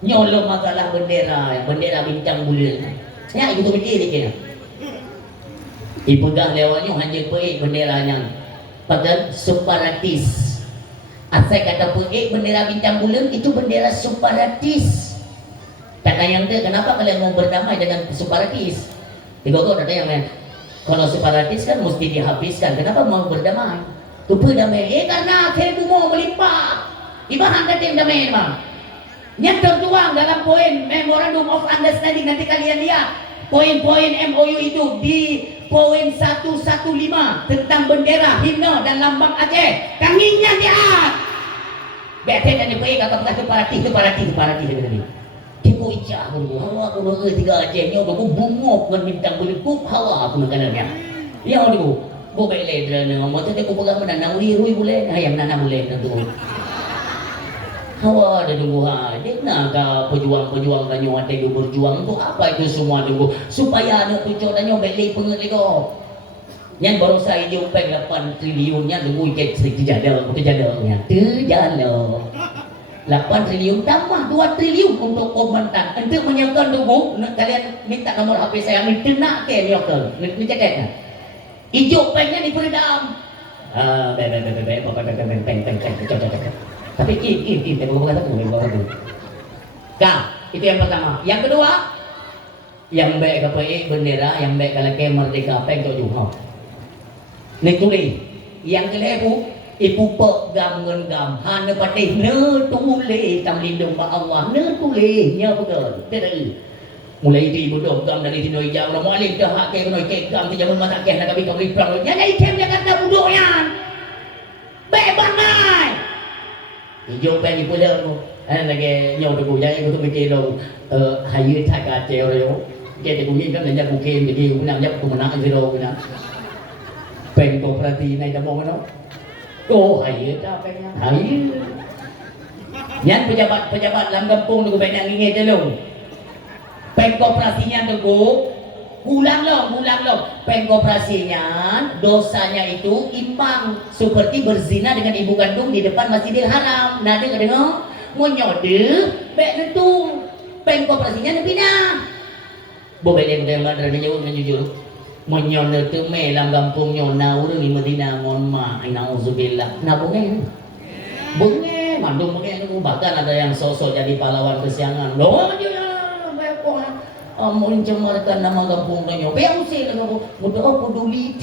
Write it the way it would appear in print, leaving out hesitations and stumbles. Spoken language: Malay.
Nyolong masalah bendera, bendera bintang bulan. Ya, itu mikir dia. Ipegang lewatnya hanya peik benderanya. Pada separatis. Asal kata peik bendera bintang bulan itu bendera separatis. Kata yang dia, kenapa kalian mau berdamai dengan separatis? Kau ada yang lain. Kalau separatis kan mesti dihabiskan. Kenapa mau berdamai? Tupu damai. Karena saya mau melimpah. Ibahan kata yang damai mah. Yang tertuang dalam poin Memorandum of Understanding, nanti kalian lihat poin-poin MOU itu di poin 115 tentang bendera, himne dan lambang Aceh. Kanginya lihat. Betul kan dia kata itu parati ini. Tipu icah aku hawa aku tiga Acehnya aku bungok dengan bintang berlekuk hawa aku makanannya. Ya aku boleh ledra nama tu aku pegang menanam ui boleh ayam nanam boleh tentu. Hawa ada tunggu dia naga pejuang-pejuang kanyo ada yang berjuang tu apa itu semua tunggu supaya ada tujuan danyo beli pengelik kau. Yang baru saya jumpa 8 triliunnya tunggu ikat sedikit jadalnya. Terjalo. 8 triliun tambah 2 triliun untuk komentar. Untuk menyekan tunggu kalian minta nomor HP saya itu nak ke nyokan. Ni cakap. Ijo pengnya diperedam. Tapi ini bukan satu. Kah, itu yang pertama. Yang kedua, yang baik KPI bendera, yang baik kalau ke merdeka apa yang juga. Nih tulis. Yang kedua ibu pegang genggam, hanya patih ne tulis tam lindung pak Allah, ne tulisnya betul. Tidak. Mulai di bodoh gam dari sini jauh lah mualim dah hak ke noi ke gam di zaman masa ke nak kami kau liprang. Yang item dia kata bodohnya. Bebanai. Hijau pen ibu dia tu, lagi nyau tu jadi aku tu mikir lo, hayu tak kacau lo, kita tu ni kan dia bukan jadi guna dia tu mana zero guna, pen koperasi naik dah mau mana, oh hayu tak pennya, hayu, yang pejabat dalam kampung tu pen yang ingin dia lo, pen koperasinya tu ulang lo, pen koperasinya dosanya itu imbang seperti berzina dengan ibu kandung di depan Masjidil Haram. Nah dengar mau nyode bek nentung pen koperasinya dipindah boleh yang ada jujur menyona tu melam kampung nyona urang di Madinah mon ma nauzubillah nah bungen mandung bungen bahkan ada yang sosok jadi pahlawan kesiangan loh mencemarkan nama kampung kanyo. Beang sih kamu, mudah peduli